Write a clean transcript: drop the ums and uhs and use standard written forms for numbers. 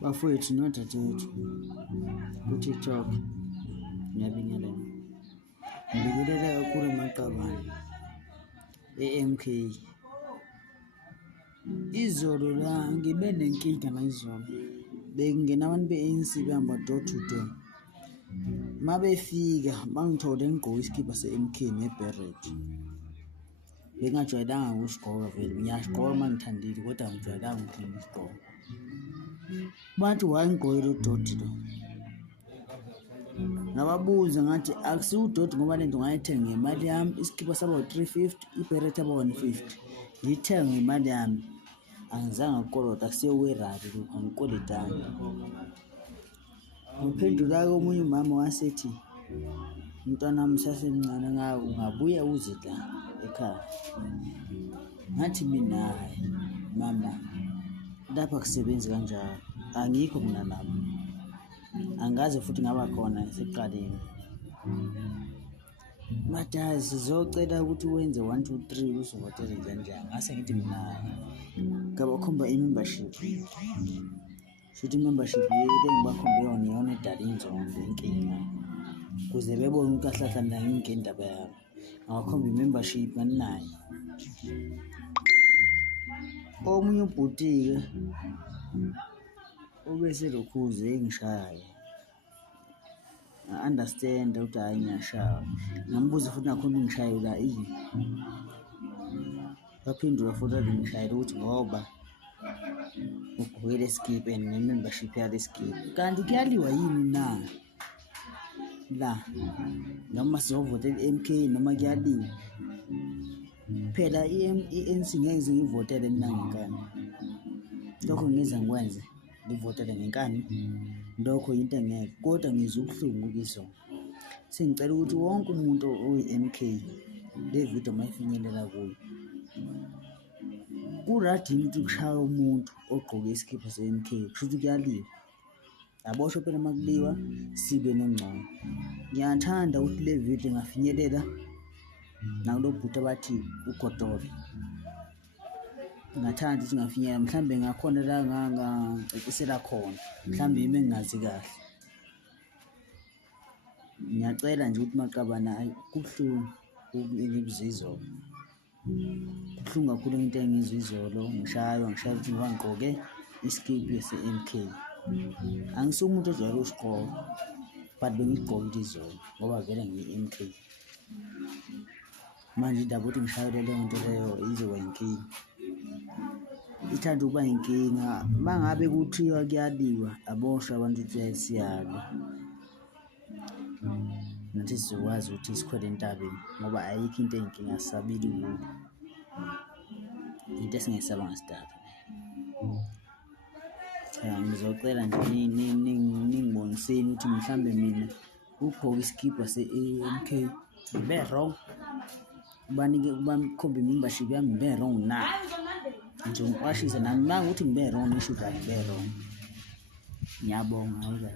bafowethu nodadewethu ku-TikTok ngiyabingelela. Ngibingelela kakhulu Maqabane e-MK. Izolo la ngibe nenkinga izolo. Bekungena abantu be-ANC behamba door to door. Mabefika bangithole ngigqoke isikipha se-MK ne-beret. Bengajwayelanga ukusigqoka vele, ngiyasigqoka uma ngithandile kodwa angijwayelanga ukuthi ngisigqoke. Bathi why ngigqoke lo doti lo? Ngababuza ngathi akusiwo udoti ngoba lento ngayithenga ngemali yami, isikipha saba u-350, iberet aba 150. Ngithenga ngemali yami. Angizange ngikoloda, akusiyo werali lokho, angikoledanga. Ngiphendula-ke omunye umama wasethi, umntwana wami sasemncane ngawe ungabuya uze la ekhaya. Ngathi mina hayi mama, lapha kusebenzi kanjalo, angikho mina lapho. Angazi futhi ngaba khona sekuqaleni. Bathi hayi sizocela ukuthi wenze 1 2 3 uzovotela kanjani. Ngase ngithi mina hayi ngabakhomba i-membership. Futhi i-membership le ngibakhombe yona edala inzondo inkinga. Kuze bebone ukuthi kahle ngiyinke indaba yami. Ngabakhomba i-membership nganayo. Omunye ubhuti-ke obeselokhuze engishaya. I-understand ukuthi hayi ngiyashaya. Ngambuza futhi nakhona ngishayela ini. Baphendula futhi athi ngishayela ukuthi ngoba ugqoke lesikipha and ne-membership yalesikipha. Kanti kuyaliwa yini na? La noma sizovotela i-MK noma kuyaliwa. Phela i-ANC ngeke ngivotele mina ngenkani. Lokho ngiza ngikwenze ngivotele ngenkani. Lokho into engeke kodwa ngizwe ubuhlungu kizo. Sengicela ukuthi wonke umuntu oyi-MK le video mayifinyelela kuyo. Kuradini ukuthi kushaya umuntu ogqoke isikipha se-MK kusho kuyaliwa. Aboshwe phela makuliwa sibe nongcono. Ngiyathanda ukuthi le video ngafinyelela nakulo bhuti abathi ugodolo. Ngathanda ukuthi ngafinyelela mhlambe ngakhona la ngangicisela khona. Mhlambe yimi engazi kahle. Ngiyacela nje ukuthi Maqabane hayi kubuhlungu ukuzizwa. Kubuhlungu kakhulu into engizwe izolo ngishaywa ukuthi ngigqoke isikipha se-MK. Angisuye umuntu ojwayele usigqoka but bengigqokile izolo ngoba vele ngiyi-MK. Manje indaba ukuthi ngishayele leyo nto leyo izoba inkinga. Ithanda ukuba inkinga mangabe kuthiwa kuyaliwa aboshwe abantu ukuthi siyalwa. Nathi sizokwazi ukuthi sikhwele entabeni ngoba ayikho into eyinkinga sisabili umuntu. Into esingayisaba ngasidaba. Ngizocela nje ningiboniseni ukuthi mhlambe mina ugqoka isikipha se-MK ngibe wrong. Banikhombe i-membership yami ngibe wrong na? Nje ngiqwashise nami manga ukuthi ngibe wrong nisho ukuthi ngibe wrong. Ngiyabonga.